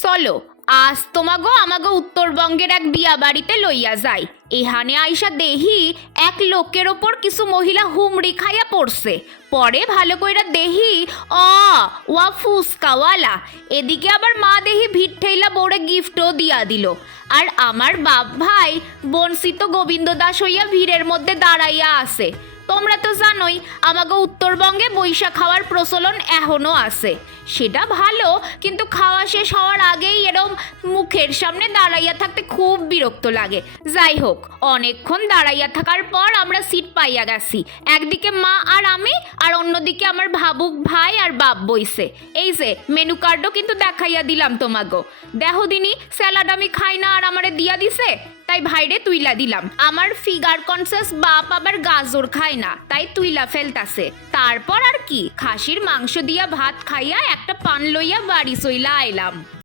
চলো, আজ তোমাগো, আমাগো উত্তরবঙ্গের এক বিয়া বাড়িতে লইয়া যাই। এহানে আইসা দেহি এক লোকের ওপর কিছু মহিলা হুমড়ি খাইয়া পড়ছে। পরে ভালো কইরা দেহি অ, ওয়া ফুসকাওয়ালা। এদিকে আবার মা দেহি ভিড় ঠেইলা বড়ে গিফটও দিয়া দিল। আর আমার বাপ ভাই বঞ্চিত গোবিন্দ দাস হইয়া ভিড়ের মধ্যে দাঁড়াইয়া আছে। তোমরা তো জানোই আমাকে উত্তরবঙ্গে বৈশাখ খাওয়ার প্রচলন এখনও আছে। সেটা ভালো, কিন্তু খাওয়া শেষ হওয়ার আগেই এরম মুখের সামনে দাঁড়াইয়া থাকতে খুব বিরক্ত লাগে। যাই হোক, অনেকক্ষণ দাঁড়াইয়া থাকার পর আমরা সিট পাইয়া গেছি। একদিকে মা আর আমি, আর অন্যদিকে আমার ভাবুক ভাই আর বাপ বইছে। এই যে মেনু কার্ডও কিন্তু দেখাইয়া দিলাম তোমাগো। দেহ দিনই স্যালাড আমি খাই না আর আমারে দিয়া দিছে? তাই ভাইরে তুইলা দিলাম। আমার ফিগার কনসাস বাপ আবার গাজর খায় না, তাই তুইলা ফেলতাছে। তারপর আর কি, খাসির মাংস দিয়া ভাত খাইয়া একটা পান লইয়া বাড়ি চইলা আইলাম।